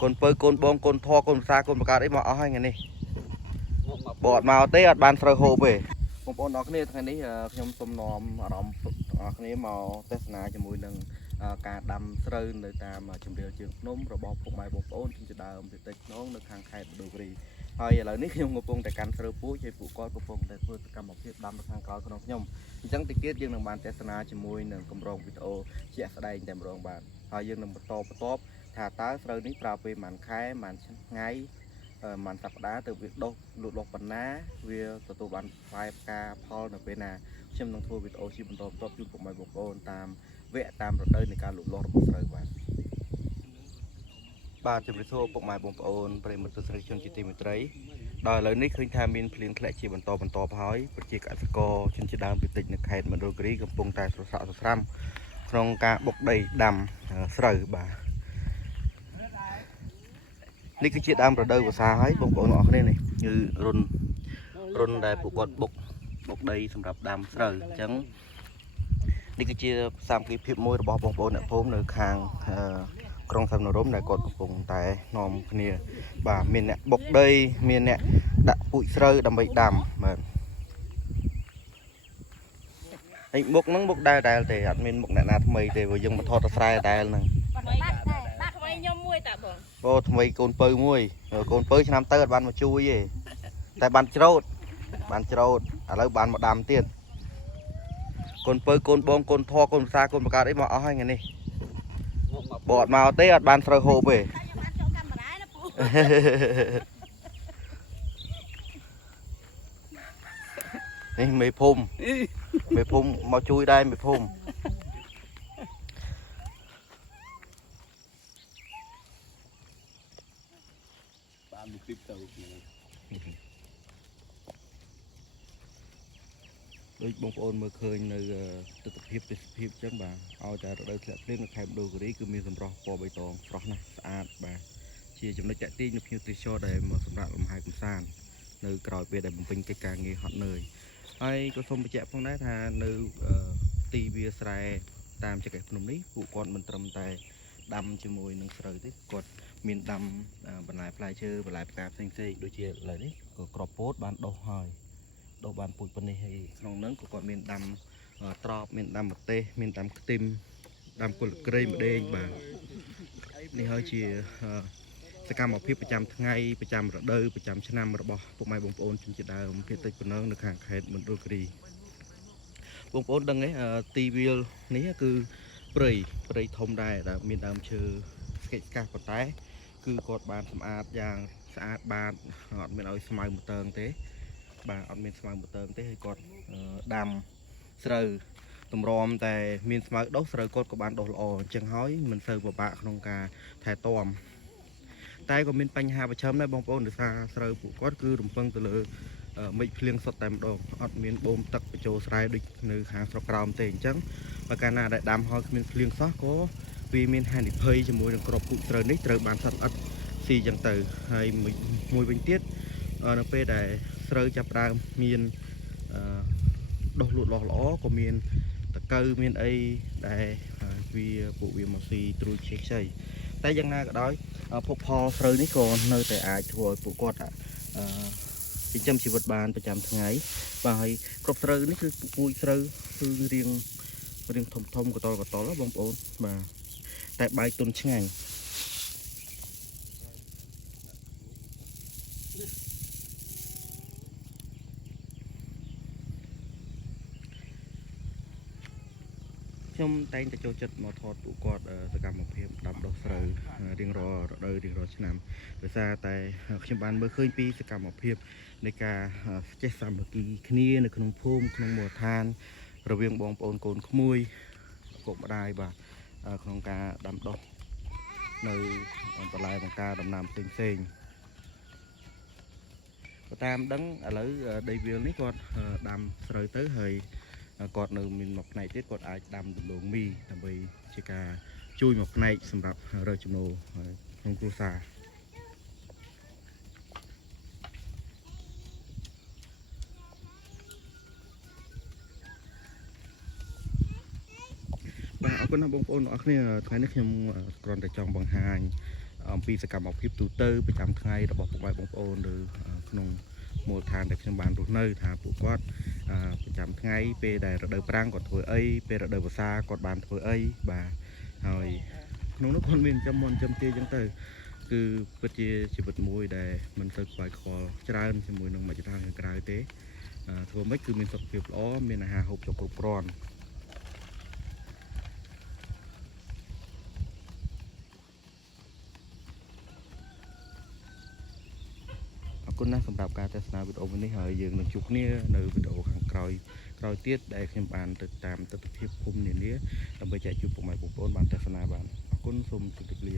con pơi con tho con xa con bạc đấy mà ở hai ngày này bọt màu tê ở bàn sờ hồ về con bọn nó cái này thằng này nhom tôm nòm rồng cái này màu tết na cho mùi nâng cả đầm sờ nơi ta mà chụp đều trường nôm rồi bọc phục mày bọc ôn trên đào thì tết nó được hàng khai đồ gìហើយឥឡូវនេះខ្ញុំកំពុងតែកាន់ស្រូវពូជហើយពួកគាត់កំពុងតែធ្វើកម្មវិធីដាំនៅខាងក្រោយក្នុងខ្ញុំអញ្ចឹងតិចទៀតយើងនឹងបានទស្សនាជាមួយនឹងគម្រោងវីដេអូជាក់ស្ដែងតែម្ដងបាទហើយយើងនឹងបន្តថាតើស្រូវនេះប្រើពេលប៉ុន្មានខែប៉ុន្មានថ្ងៃប៉ុន្មានសប្តាហ៍ទៅវាដុះលូតលាស់ប៉ុណ្ណាវាទទួលបានផ្លែផ្កាផលនៅពេលណាខ្ញុំនឹងធ្វើវីដេអូជាបន្តបន្ទាប់ជូនពុកម៉ែបងប្អូនតាមវគ្គតាមរដូវនៃការលូតលាស់របស់ស្រូវបាទជំរាបសួរពុកម៉ែបងប្អូនប្រិយមិត្តទស្សនិកជនជាទីមេត្រីដល់ឥឡូវនេះឃើញថាមានភ្លៀងធ្លាក់ជាបន្តហើយប្រជាកសិករជនជាដើមពីតិចនៅខេត្តមណ្ឌលគិរីកំពុងតែស្រសស្រាំក្នុងការបុកដីដាំស្រូវបាទនេះគឺជាដើមរដូវវស្សាហើយបងប្អូនអរគ្នានេះគឺរុនដែលពួកគាត់បុកដីសម្រាប់ដាំស្រូវអញ្ចឹងនេះគឺជាសាមគ្គីភាពមួយរបស់បងប្អូនអ្នកភូមិនៅខាងក្រុងសំណរមដែលគាត់កំពុងតែនាំគ្នាបាទមានអ្នកបុកដីមានអ្នកដាក់ពូជស្រូវដើម្បីដាំបាទហើយមុខហ្នឹងមុខដែលទេអត់មានមុខអ្នកណាថ្មីទេព្រោះយើងមកថតស្រែដែលហ្នឹងបាទថ្មីខ្ញុំមួយតាបងអូថ្មីកូនពៅមួយកូនពៅឆ្នាំទៅអត់បានមកជួយទេតែបានច្រូតឥឡូវបានមកដាំទៀតកូនពៅកូនបងកូនធေါ်កូនសាកូនបកាតអីមកអស់ហើយថ្ងៃនេះបអត់មកទេអត់បានស្រូវហូបទេនេះមេភូមិមកជួយដែរមេភូមិបានមួយពីទៅដូចបងប្អូនមើលឃើញនៅទស្សនភាពទេសភាពអញ្ចឹងបាទឲ្យតែរដូវធ្លាក់ភ្លៀងនៅខេត្តមណ្ឌលគិរីគឺមានសម្រស់ពណ៌បៃតងស្រស់ណាស់ស្អាតបាទជាចំណុចតាក់ទាញនៅភ្ញៀវទេសចរដែលមកសម្រាប់លំហែកម្សាន្តនៅក្រៅពេលដែលបំពេញកិច្ចការងារហត់នឿយហើយក៏សូមបញ្ជាក់ផងដែរថានៅទីវាលស្រែតាមចក្រភ្នំនេះពួកគាត់មិនត្រឹមតែដាំជាមួយនឹងស្រូវទេគាត់មានដាំបន្លែផ្លែឈើបន្លែផ្កាផ្សេងៗដូចជាឥឡូវនេះក៏ក្របពោតបានដុះហើយដុះបានពូជប៉ុណ្នេះហើយក្នុងហ្នឹងក៏គាត់មានដាំត្រប់មានដាំម្ទេសមានដាំខ្ទឹមដាំគល់ក្រែម្ដេងបាទនេះហើយជាសកម្មភាពប្រចាំថ្ងៃប្រចាំរដូវប្រចាំឆ្នាំរបស់ពុកម៉ែបងប្អូនជនជាតិដើមភាគតិចប៉ុណ្ណឹងនៅខាងខេត្តមណ្ឌលគិរីបងប្អូនដឹងទេទីវាលនេះគឺព្រៃធំដែរដែលមានដើមឈើស្កេកស្កាស់ប៉ុន្តែគឺគាត់បានសម្អាតយ៉ាងស្អាតបាទអត់មានឲ្យស្មៅមកតើងទេបាទអត់មានស្មៅមកតើងទេហើយគាត់ដាំស្រូវតម្រាំតែមានស្មៅដុះស្រូវគាត់ក៏បានដុះល្អអញ្ចឹងហើយមិនសូវពិបាកក្នុងការថែទាំតែក៏មានបញ្ហាប្រឈមដែរបងប្អូនដោយសារស្រូវពួកគាត់គឺរំពឹងទៅលើមេឃភ្លៀងសុទ្ធតែម្ដងអត់មានបូមទឹកបញ្ចូលស្រែដូចនៅខាងស្រុកក្រោមទេអញ្ចឹងបើកាលណាដែលដាំហើយគ្មានភ្លៀងសោះក៏វាមានហានិភ័យជាមួយនឹងក្របពូជស្រូវនេះត្រូវបានសត្វល្អិតស៊ីអញ្ចឹងទៅហើយមួយវិញទៀតនៅពេលដែលស្រូវចាប់ផ្ដើមមានដុះលូតលាស់ល្អក៏មានតកៅមានអីដែលពួកវាមកស៊ីត្រួយខ្ចីតែយ៉ាងណាក៏ដោយភពផលស្រូវនេះក៏នៅតែអាចធ្វើឲ្យពួកគាត់ចិញ្ចឹមជីវិតបានប្រចាំថ្ងៃបាទហើយគ្រប់ស្រូវនេះគឺពូជស្រូវគឺរៀងធំកតលបងប្អូនបាទតែបាយទុនឆ្ងាញ់ខ្ញុំតែងតែចូលចិត្តមកថតពួកគាត់សកម្មភាពដាំដុះស្រូវរៀងរាល់រដូវរៀងរាល់ឆ្នាំដោយសារតែខ្ញុំបានមើលឃើញពីសកម្មភាពនៃការចេះសាមគ្គីគ្នានៅក្នុងភូមិក្នុងមូលដ្ឋានរវាងបងប្អូនកូនក្មួយឪពុកម្ដាយបាទក្នុងការដាំដុះនៅបន្លែបង្ការដំណាំផ្សេងបើតាមដឹងឥឡូវដីវាលនេះគាត់ដាំស្រូវទៅហើយគាត់នៅមានមួយផ្នែកទៀតគាត់អាចដាំដំឡូងមីដើម្បីជាការជួយមួយផ្នែកសម្រាប់រកចំណូលក្នុងគ្រួសារបាទអរគុណណាស់បងប្អូនអរគ្នាថ្ងៃនេះខ្ញុំគ្រាន់តែចង់បង្ហាញ អំពីសកម្មភាពទូទៅប្រចាំថ្ងៃរបស់ពុកម៉ែបងប្អូនឬក្នុងមូលដ្ឋានដែលខ្ញុំបានរស់នៅថាពួកគាត់ប្រចាំថ្ងៃពេលដែលរដូវប្រាំងគាត់ធ្វើអីពេលរដូវវស្សាគាត់បានធ្វើអីបាទហើយក្នុងនោះគាត់មានចាំមុនចាំទាអញ្ចឹងទៅគឺពិតជាជីវិតមួយដែលមិនសូវខ្វាយខ្វល់ច្រើនជាមួយនឹងមជ្ឈដ្ឋានខាងក្រៅទេធ្វើម៉េចគឺមានសុខភាពល្អមានអាហារហូបចុកគ្រប់គ្រាន់អរគុណណាស់សម្រាប់ការទស្សនាវីដេអូនេះហើយយើងនឹងជួបគ្នានៅវីដេអូខាងក្រោយទៀតដែលខ្ញុំបានទៅតាមទស្សនវិជ្ជាភូមិនានាដើម្បីចែកជូនពុកម៉ែបងប្អូនបានទស្សនាបានអរគុណសូមជម្រាបលា